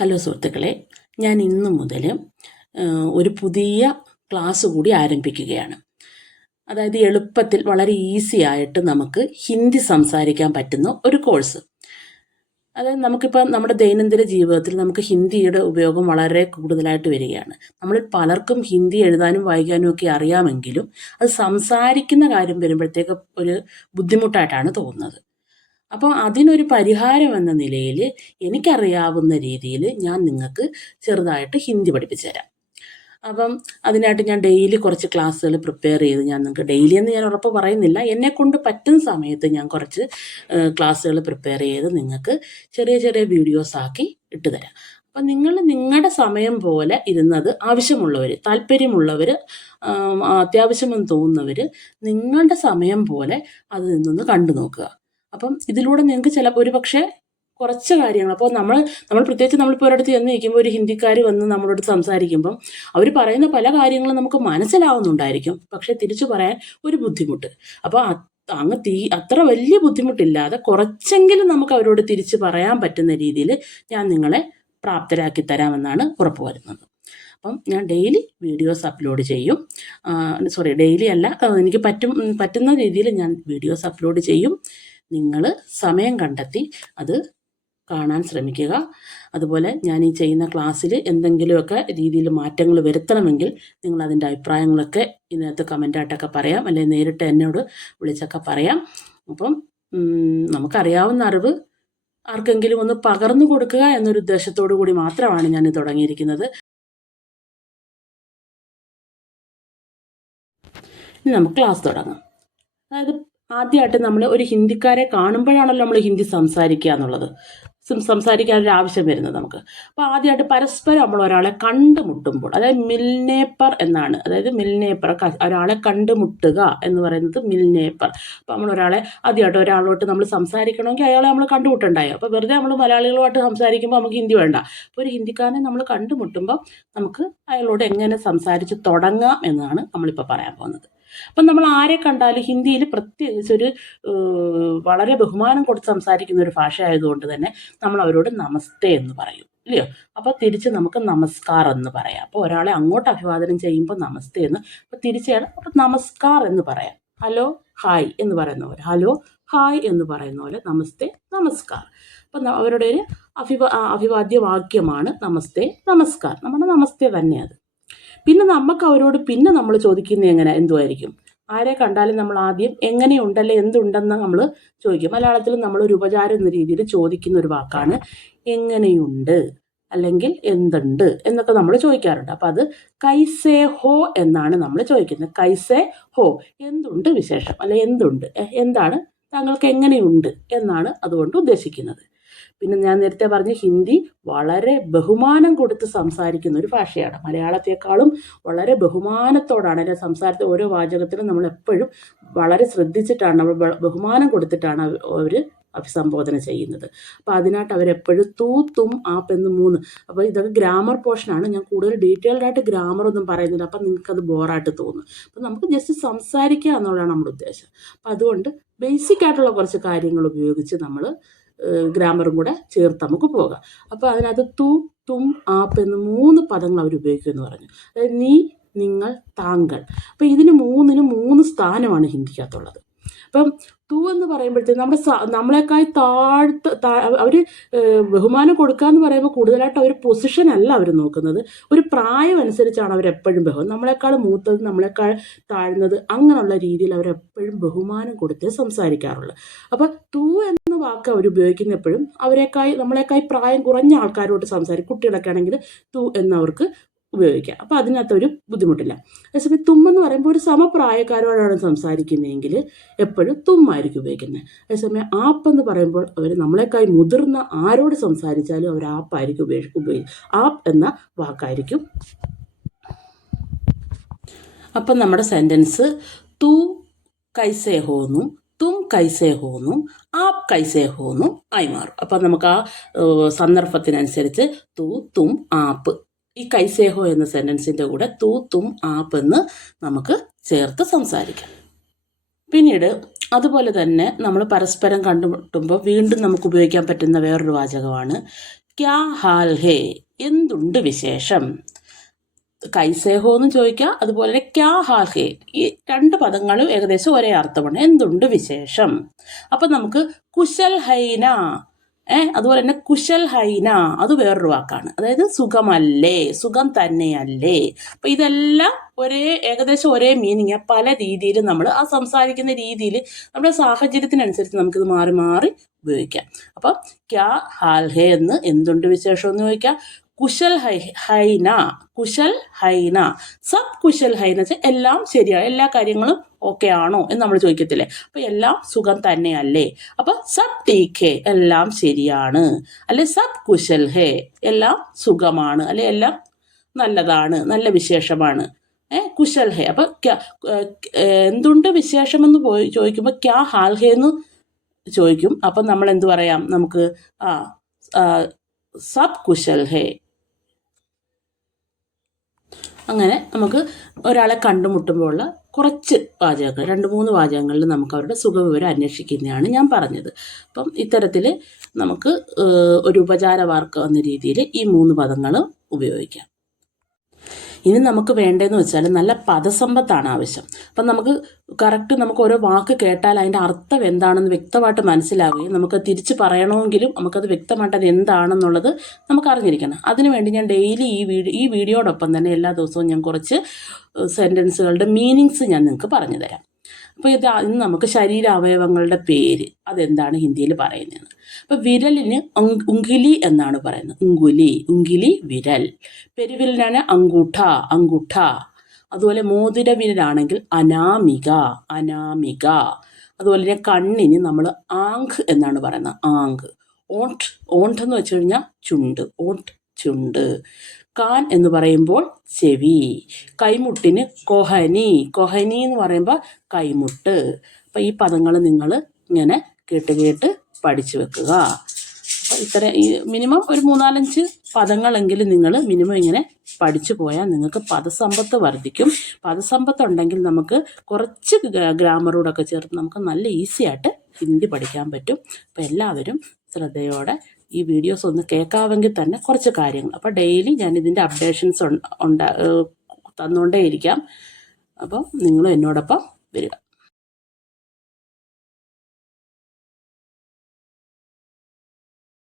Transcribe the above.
Hello സുഹൃത്തുക്കളെ ഞാൻ ഇന്നു മുതൽ ഒരു പുതിയ ക്ലാസ് കൂടി ആരംഭിക്കുകയാണ്. അതായത് എളുപ്പത്തിൽ വളരെ ഈസി ആയിട്ട് നമുക്ക് ഹിന്ദി സംസാരിക്കാൻ പറ്റുന്ന ഒരു കോഴ്സ്. അതായത് നമുക്കിപ്പോൾ നമ്മുടെ ദൈനംദിന ജീവിതത്തിൽ നമുക്ക് ഹിന്ദിയുടെ ഉപയോഗം വളരെ കൂടുതലായിട്ട് വരികയാണ്. നമ്മൾ പലർക്കും ഹിന്ദി എഴുതാനും വായിക്കാനും ഒക്കെ അറിയാമെങ്കിലും അത് സംസാരിക്കുന്ന കാര്യം വരുമ്പോഴത്തേക്ക് ഒരു ബുദ്ധിമുട്ടായിട്ടാണ് തോന്നുന്നത്. അപ്പോൾ അതിനൊരു പരിഹാരം എന്ന നിലയിൽ എനിക്കറിയാവുന്ന രീതിയിൽ ഞാൻ നിങ്ങൾക്ക് ചെറുതായിട്ട് ഹിന്ദി പഠിപ്പിച്ചു തരാം അപ്പം അതിനായിട്ട് ഞാൻ ഡെയിലി കുറച്ച് ക്ലാസ്സുകൾ പ്രിപ്പയർ ചെയ്ത് ഞാൻ നിങ്ങൾക്ക് ഡെയിലി എന്ന് ഞാൻ ഉറപ്പ് പറയുന്നില്ല. എന്നെ കൊണ്ട് പറ്റുന്ന സമയത്ത് ഞാൻ കുറച്ച് ക്ലാസ്സുകൾ പ്രിപ്പയർ ചെയ്ത് നിങ്ങൾക്ക് ചെറിയ ചെറിയ വീഡിയോസ് ആക്കി ഇട്ട് തരാം അപ്പം നിങ്ങൾ നിങ്ങളുടെ സമയം പോലെ ഇരുന്നത് ആവശ്യമുള്ളവർ താല്പര്യമുള്ളവർ അത്യാവശ്യമെന്ന് തോന്നുന്നവർ നിങ്ങളുടെ സമയം പോലെ അത് നിന്നൊന്ന് കണ്ടു നോക്കുക അപ്പം ഇതിലൂടെ നിങ്ങൾക്ക് ചില ഒരു പക്ഷേ കുറച്ച് കാര്യങ്ങൾ. അപ്പോൾ നമ്മൾ നമ്മൾ പ്രത്യേകിച്ച് നമ്മളിപ്പോൾ ഒരിടത്ത് ചെന്ന് നിൽക്കുമ്പോൾ ഒരു ഹിന്ദിക്കാർ വന്ന് നമ്മളോട് സംസാരിക്കുമ്പം അവർ പറയുന്ന പല കാര്യങ്ങളും നമുക്ക് മനസ്സിലാവുന്നുണ്ടായിരിക്കും. പക്ഷേ തിരിച്ചു പറയാൻ ഒരു ബുദ്ധിമുട്ട്. അപ്പോൾ അങ്ങ് തീ അത്ര വലിയ ബുദ്ധിമുട്ടില്ലാതെ കുറച്ചെങ്കിലും നമുക്ക് അവരോട് തിരിച്ച് പറയാൻ പറ്റുന്ന രീതിയിൽ ഞാൻ നിങ്ങളെ പ്രാപ്തരാക്കി തരാമെന്നാണ് ഉറപ്പ് വരുന്നത്. അപ്പം ഞാൻ ഡെയിലി വീഡിയോസ് അപ്ലോഡ് ചെയ്യും. സോറി ഡെയിലി അല്ല എനിക്ക് പറ്റും പറ്റുന്ന രീതിയിൽ ഞാൻ വീഡിയോസ് അപ്ലോഡ് ചെയ്യും. നിങ്ങൾ സമയം കണ്ടെത്തി അത് കാണാൻ ശ്രമിക്കുക. അതുപോലെ ഞാൻ ഈ ചെയ്യുന്ന ക്ലാസ്സിൽ എന്തെങ്കിലുമൊക്കെ രീതിയിൽ മാറ്റങ്ങൾ വരുത്തണമെങ്കിൽ നിങ്ങൾ അതിന്റെ അഭിപ്രായങ്ങളൊക്കെ ഇതിനകത്ത് കമന്റായിട്ടൊക്കെ പറയാം. അല്ലെങ്കിൽ നേരിട്ട് എന്നോട് വിളിച്ചൊക്കെ പറയാം. അപ്പം നമുക്കറിയാവുന്ന അറിവ് ആർക്കെങ്കിലും ഒന്ന് പകർന്നു കൊടുക്കുക എന്നൊരു ഉദ്ദേശത്തോടു കൂടി മാത്രമാണ് ഞാൻ തുടങ്ങിയിരിക്കുന്നത്. ഇനി നമുക്ക് ക്ലാസ് തുടങ്ങാം. അതായത് ആദ്യമായിട്ട് നമ്മൾ ഒരു ഹിന്ദിക്കാരെ കാണുമ്പോഴാണല്ലോ നമ്മൾ ഹിന്ദി സംസാരിക്കുക എന്നുള്ളത്. സംസാരിക്കാൻ ഒരു ആവശ്യം വരുന്നത് നമുക്ക്. അപ്പോൾ ആദ്യമായിട്ട് പരസ്പരം നമ്മൾ ഒരാളെ കണ്ടുമുട്ടുമ്പോൾ അതായത് മിൽനേപ്പർ എന്നാണ്. അതായത് മിൽനേപ്പർ ഒരാളെ കണ്ടുമുട്ടുക എന്ന് പറയുന്നത് മിൽനേപ്പർ. അപ്പോൾ നമ്മൾ ഒരാളെ ആദ്യമായിട്ട് ഒരാളോട്ട് നമ്മൾ സംസാരിക്കണമെങ്കിൽ അയാളെ നമ്മൾ കണ്ടുമുട്ടുണ്ടായോ? അപ്പോൾ വെറുതെ നമ്മൾ മലയാളികളുമായിട്ട് സംസാരിക്കുമ്പോൾ നമുക്ക് ഹിന്ദി വേണ്ട. അപ്പോൾ ഒരു ഹിന്ദിക്കാരനെ നമ്മൾ കണ്ടുമുട്ടുമ്പോൾ നമുക്ക് അയാളോട് എങ്ങനെ സംസാരിച്ച് തുടങ്ങാം എന്നാണ് നമ്മളിപ്പോൾ പറയാൻ പോകുന്നത്. അപ്പം നമ്മൾ ആരെ കണ്ടാലും ഹിന്ദിയിൽ പ്രത്യേകിച്ച് ഒരു വളരെ ബഹുമാനം കൊടുത്ത് സംസാരിക്കുന്ന ഒരു ഭാഷ ആയതുകൊണ്ട് തന്നെ നമ്മൾ അവരോട് നമസ്തേ എന്ന് പറയും ഇല്ലയോ? അപ്പോൾ തിരിച്ച് നമുക്ക് നമസ്കാർ എന്ന് പറയാം. അപ്പോൾ ഒരാളെ അങ്ങോട്ട് അഭിവാദനം ചെയ്യുമ്പോൾ നമസ്തേ എന്ന് അപ്പോൾ തിരിച്ചാണ് അപ്പോൾ നമസ്കാർ എന്ന് പറയാം. ഹലോ ഹായ് എന്ന് പറയുന്ന പോലെ ഹലോ ഹായ് എന്ന് പറയുന്ന പോലെ നമസ്തേ നമസ്കാർ. അപ്പം അവരുടെ ഒരു അഭിവാ അഭിവാദ്യ വാക്യമാണ് നമസ്തേ നമസ്കാർ. നമ്മുടെ നമസ്തേ തന്നെ അത്. പിന്നെ നമുക്ക് അവരോട് പിന്നെ നമ്മൾ ചോദിക്കുന്നത് എങ്ങനെ? എന്തുമായിരിക്കും ആരെ കണ്ടാലും നമ്മൾ ആദ്യം എങ്ങനെയുണ്ടല്ലേ എന്തുണ്ടെന്ന് നമ്മൾ ചോദിക്കും. മലയാളത്തിൽ നമ്മൾ ഒരു ഉപചാരം എന്ന രീതിയിൽ ചോദിക്കുന്ന ഒരു വാക്കാണ് എങ്ങനെയുണ്ട് അല്ലെങ്കിൽ എന്തുണ്ട് എന്നൊക്കെ നമ്മൾ ചോദിക്കാറുണ്ട്. അപ്പം അത് കൈസേ ഹോ എന്നാണ് നമ്മൾ ചോദിക്കുന്നത്. കൈസേ ഹോ എന്തുണ്ട് വിശേഷം? അല്ലെ എന്തുണ്ട്? എന്താണ്? താങ്കൾക്ക് എങ്ങനെയുണ്ട് എന്നാണ് അതുകൊണ്ട് ഉദ്ദേശിക്കുന്നത്. പിന്നെ ഞാൻ നേരത്തെ പറഞ്ഞ ഹിന്ദി വളരെ ബഹുമാനം കൊടുത്ത് സംസാരിക്കുന്ന ഒരു ഭാഷയാണ്. മലയാളത്തെക്കാളും വളരെ ബഹുമാനത്തോടാണ് എന്റെ സംസാരത്തെ ഓരോ വാചകത്തിലും നമ്മൾ എപ്പോഴും വളരെ ശ്രദ്ധിച്ചിട്ടാണ് നമ്മൾ ബഹുമാനം കൊടുത്തിട്ടാണ് അവർ അഭിസംബോധന ചെയ്യുന്നത്. അപ്പോൾ അതിനായിട്ട് അവരെപ്പോഴും തൂ തും ആപ്പ് എന്ന് മൂന്ന്. അപ്പോൾ ഇതൊക്കെ ഗ്രാമർ പോർഷനാണ് ഞാൻ കൂടുതൽ ഡീറ്റെയിൽഡ് ആയിട്ട് ഗ്രാമർ ഒന്നും പറയുന്നില്ല. അപ്പം അത് ബോറായിട്ട് തോന്നും. അപ്പം നമുക്ക് ജസ്റ്റ് സംസാരിക്കുക എന്നുള്ളതാണ് നമ്മുടെ ഉദ്ദേശം. അപ്പം അതുകൊണ്ട് ബേസിക് ആയിട്ടുള്ള കുറച്ച് കാര്യങ്ങൾ ഉപയോഗിച്ച് നമ്മൾ ഗ്രാമറും കൂടെ ചേർത്ത് നമുക്ക് പോകാം. അപ്പോൾ അതിനകത്ത് തു തും ആപ്പ് എന്ന് മൂന്ന് പദങ്ങൾ അവർ ഉപയോഗിക്കുമെന്ന് പറഞ്ഞു. അതായത് നീ നിങ്ങൾ താങ്കൾ. അപ്പോൾ ഇതിന് മൂന്നിന് മൂന്ന് സ്ഥാനമാണ് ഹിന്ദിക്കകത്തുള്ളത്. അപ്പം തു എന്ന് പറയുമ്പോഴത്തേക്ക് നമ്മുടെ നമ്മളെക്കായി താഴ്ത്ത് അവർ ബഹുമാനം കൊടുക്കുക എന്ന് പറയുമ്പോൾ കൂടുതലായിട്ട് അവർ പൊസിഷൻ അല്ല അവർ നോക്കുന്നത്. ഒരു പ്രായം അനുസരിച്ചാണ് അവർ എപ്പോഴും ബഹു നമ്മളെക്കാൾ മൂത്തത് നമ്മളെക്കാൾ താഴ്ന്നത് അങ്ങനെയുള്ള രീതിയിൽ അവരെപ്പോഴും ബഹുമാനം കൊടുത്തേ സംസാരിക്കാറുള്ളൂ. അപ്പോൾ തൂ എന്ന വാക്ക് അവർ ഉപയോഗിക്കുന്ന എപ്പോഴും അവരെക്കായി നമ്മളെക്കായി പ്രായം കുറഞ്ഞ ആൾക്കാരോട് സംസാരിക്കും. കുട്ടികളൊക്കെ ആണെങ്കിൽ തു എന്നവർക്ക് ഉപയോഗിക്കാം. അപ്പോൾ അതിനകത്തൊരു ബുദ്ധിമുട്ടില്ല. അതേസമയം തുമ്മെന്ന് പറയുമ്പോൾ ഒരു സമപ്രായക്കാരോടാണ് സംസാരിക്കുന്നതെങ്കിൽ എപ്പോഴും തുമ്മായിരിക്കും ഉപയോഗിക്കുന്നത്. അതേസമയം ആപ്പെന്ന് പറയുമ്പോൾ അവർ നമ്മളെക്കായി മുതിർന്ന ആരോട് സംസാരിച്ചാലും അവർ ആപ്പായിരിക്കും ഉപയോഗി ഉപയോഗിക്കും ആപ്പ് എന്ന വാക്കായിരിക്കും. അപ്പം നമ്മുടെ സെന്റൻസ് തു കൈസേ ഹോന്നും തും കൈസേ ഹോന്നും ആപ് കൈസേ ഹോന്നും ആയി മാറും അപ്പം നമുക്ക് ആ സന്ദർഭത്തിനനുസരിച്ച് തു തും ആപ്പ് ഈ കൈസേഹോ എന്ന സെന്റൻസിന്റെ കൂടെ തൂ തും ആപ്പ് എന്ന് നമുക്ക് ചേർത്ത് സംസാരിക്കാം. പിന്നീട് അതുപോലെ തന്നെ നമ്മൾ പരസ്പരം കണ്ടുമുട്ടുമ്പോൾ വീണ്ടും നമുക്ക് ഉപയോഗിക്കാൻ പറ്റുന്ന വേറൊരു വാചകമാണ് ക്യാ ഹാൽ ഹേ എന്തുണ്ട് വിശേഷം? കൈസേഹോ എന്ന് ചോദിക്കാം അതുപോലെ ക്യാ ഹാഹേ ഈ രണ്ട് പദങ്ങളും ഏകദേശം ഒരേ അർത്ഥമാണ്. എന്തുണ്ട് വിശേഷം? അപ്പം നമുക്ക് കുശൽ ഹൈന ഏ അതുപോലെ തന്നെ കുശൽ ഹൈന അത് വേറൊരു വാക്കാണ്. അതായത് സുഖമല്ലേ സുഖം തന്നെയല്ലേ. അപ്പം ഇതെല്ലാം ഒരേ ഏകദേശം ഒരേ മീനിങ് പല രീതിയിൽ നമ്മൾ ആ സംസാരിക്കുന്ന രീതിയിൽ നമ്മുടെ സാഹചര്യത്തിനനുസരിച്ച് നമുക്കിത് മാറി മാറി ഉപയോഗിക്കാം. അപ്പം ക്യാ ഹാൽ ഹേ എന്ന് എന്തുണ്ട് വിശേഷം എന്ന് ചോദിക്കാം? കുശൽ ഹൈ ഹൈന കുശൽ ഹൈന. സബ് കുശൽ ഹൈന വെച്ചാൽ എല്ലാം ശരിയാണ് എല്ലാ കാര്യങ്ങളും ഓക്കെ ആണോ എന്ന് നമ്മൾ ചോദിക്കത്തില്ലേ. അപ്പം എല്ലാം സുഖം തന്നെയല്ലേ. അപ്പം സബ് ടീക്ക് എല്ലാം ശരിയാണ്. അല്ലെ സബ് കുശൽ ഹേ എല്ലാം സുഖമാണ്. അല്ലെ എല്ലാം നല്ലതാണ് നല്ല വിശേഷമാണ്. ഏ കുശൽ ഹേ. അപ്പം എന്തുണ്ട് വിശേഷമെന്ന് പോയി ചോദിക്കുമ്പോൾ ക്യാ ഹാൽ ഹേ എന്ന് ചോദിക്കും. അപ്പം നമ്മൾ എന്ത് പറയാം? നമുക്ക് ആ, സബ് കുശൽ ഹേ. അങ്ങനെ നമുക്ക് ഒരാളെ കണ്ടുമുട്ടുമ്പോഴുള്ള കുറച്ച് വാചകങ്ങൾ രണ്ട് മൂന്ന് വാചകങ്ങളിൽ നമുക്ക് അവരുടെ സുഖവിവരം അന്വേഷിക്കുന്നതാണ് ഞാൻ പറഞ്ഞത്. അപ്പം ഇത്തരത്തിൽ നമുക്ക് ഒരു ഉപചാര വാർക്ക് എന്ന രീതിയിൽ ഈ മൂന്ന് പദങ്ങളും ഉപയോഗിക്കാം. ഇനി നമുക്ക് വേണ്ടതെന്ന് വെച്ചാൽ നല്ല പദസമ്പത്താണ് ആവശ്യം. അപ്പം നമുക്ക് കറക്റ്റ് നമുക്ക് ഓരോ വാക്ക് കേട്ടാൽ അതിന്റെ അർത്ഥം എന്താണെന്ന് വ്യക്തമായിട്ട് മനസ്സിലാവുകയും നമുക്ക് തിരിച്ച് പറയണമെങ്കിലും നമുക്കത് വ്യക്തമായിട്ട് അത് എന്താണെന്നുള്ളത് നമുക്ക് അറിഞ്ഞിരിക്കണം. അതിനുവേണ്ടി ഞാൻ ഡെയിലി ഈ വീഡിയോ ഈ വീഡിയോടൊപ്പം തന്നെ എല്ലാ ദിവസവും ഞാൻ കുറച്ച് സെന്റൻസുകളുടെ മീനിങ്സ് ഞാൻ നിങ്ങൾക്ക് പറഞ്ഞു തരാം അപ്പോൾ ഇത് ഇന്ന് നമുക്ക് ശരീര അവയവങ്ങളുടെ പേര് അതെന്താണ് ഹിന്ദിയിൽ പറയുന്നത് അപ്പോൾ വിരലിന് ഉങ്കിലി എന്നാണ് പറയുന്നത്. ഉങ്കുലി ഉങ്കിലി വിരൽ. പെരുവിരലിനാണ് അങ്കൂഠ അങ്കുഠ അതുപോലെ മോതിര വിരലാണെങ്കിൽ അനാമിക അനാമിക. അതുപോലെ തന്നെ കണ്ണിന് നമ്മൾ ആങ്ക് എന്നാണ് പറയുന്നത്. ആങ്ക് ഓണ്ട് ഓണ്ട് എന്ന് വെച്ച് കഴിഞ്ഞാൽ ചുണ്ട്. ഓണ്ട് ചുണ്ട്. കാൻ എന്ന് പറയുമ്പോൾ ചെവി. കൈമുട്ടിന് കൊഹനി. കൊഹനി എന്ന് പറയുമ്പോൾ കൈമുട്ട്. അപ്പം ഈ പദങ്ങൾ നിങ്ങൾ ഇങ്ങനെ കേട്ട് കേട്ട് പഠിച്ചു വെക്കുക. ഇത്ര മിനിമം ഒരു മൂന്നാലഞ്ച് പദങ്ങളെങ്കിലും നിങ്ങൾ മിനിമം ഇങ്ങനെ പഠിച്ചു പോയാൽ നിങ്ങൾക്ക് പദസമ്പത്ത് വർദ്ധിക്കും. പദസമ്പത്ത് ഉണ്ടെങ്കിൽ നമുക്ക് കുറച്ച് ഗ്രാ- ഗ്രാമറോടൊക്കെ ചേർത്ത് നമുക്ക് നല്ല ഈസിയായിട്ട് ഹിന്ദി പഠിക്കാൻ പറ്റും. അപ്പോൾ എല്ലാവരും ശ്രദ്ധയോടെ ഈ വീഡിയോസ് ഒന്ന് കേൾക്കാമെങ്കിൽ തന്നെ കുറച്ച് കാര്യങ്ങൾ. അപ്പോൾ ഡെയിലി ഞാൻ ഇതിന്റെ അപ്ഡേഷൻസ് ഉണ്ടാ തന്നുകൊണ്ടേയിരിക്കാം അപ്പം നിങ്ങളും എന്നോടൊപ്പം വരിക.